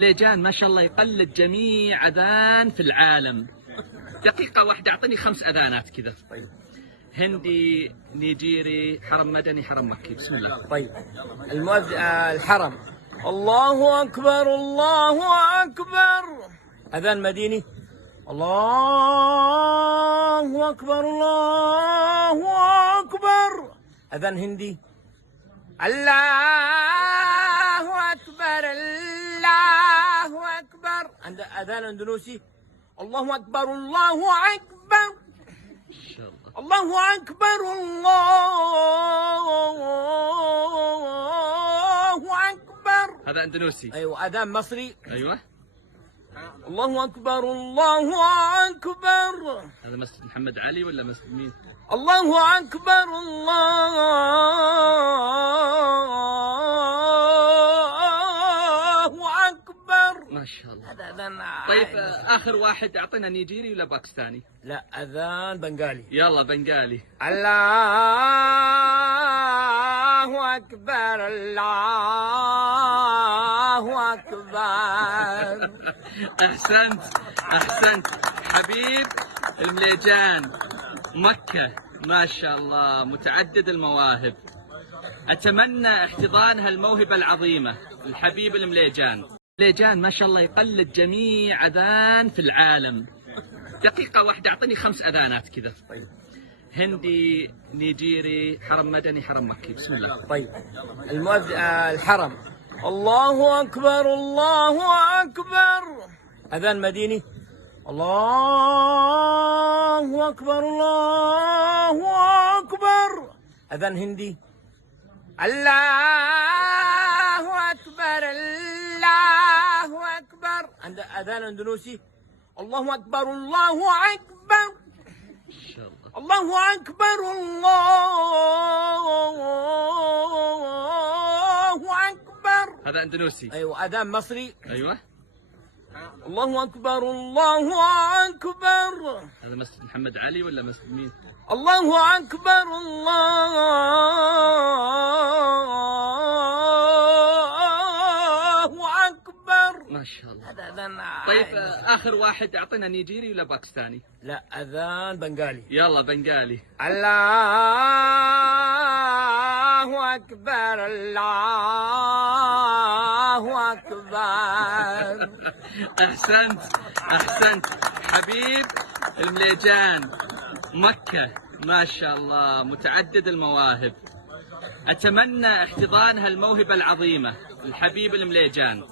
ليجان ما شاء الله يقلد جميع أذان في العالم. دقيقة واحدة أعطني 5 أذانات كذا. طيب. هندي، نيجيري، حرم مدني، حرم مكي. بسم الله. طيب. الحرم. الله أكبر الله أكبر. أذان مديني. الله أكبر الله أكبر. أذان هندي. الله أكبر الله أكبر. عند أذان أندونيسي. الله أكبر الله أكبر. إن شاء الله. الله أكبر الله أكبر. هذا أندونيسي. أيوة. أذان مصري. أيوة. الله أكبر الله أكبر. هذا مسجد محمد علي ولا مسجد مين؟ الله أكبر الله أكبر. ما شاء الله. هذا أذان. طيب آخر واحد أعطينا نيجيري ولا باكستاني؟ لا، أذان بنغالي. يلا بنغالي. الله أكبر الله أكبر. أحسنت أحسنت. حبيب المليجان، مكة ما شاء الله متعدد المواهب. أتمنى احتضان هالموهبة العظيمة الحبيب المليجان. المليجان ما شاء الله يقلد جميع أذان في العالم. دقيقة واحدة أعطني 5 أذانات كذا. طيب. هندي، نيجيري، حرم مدني، حرم مكي. بسم الله. طيب. الحرم. الله أكبر الله أكبر. أذان مديني. الله أكبر الله أكبر. أذان هندي. الله أكبر الله أكبر. عند أذان أندونيسي. الله أكبر الله أكبر. إن شاء الله. الله أكبر الله أكبر. هذا أندونيسي. أيوة. أذان مصري. أيوة. الله أكبر الله أكبر. هذا مسجد محمد علي ولا مسجد مين؟ الله أكبر الله أكبر. ما شاء الله. هذا أذان. طيب آخر واحد أعطينا نيجيري ولا باكستاني؟ لا، أذان بنغالي. يلا بنغالي. الله أكبر الله أكبر. أحسنت أحسنت. حبيب المليجان، مكة ما شاء الله متعدد المواهب. أتمنى احتضان هالموهبة العظيمة الحبيب المليجان.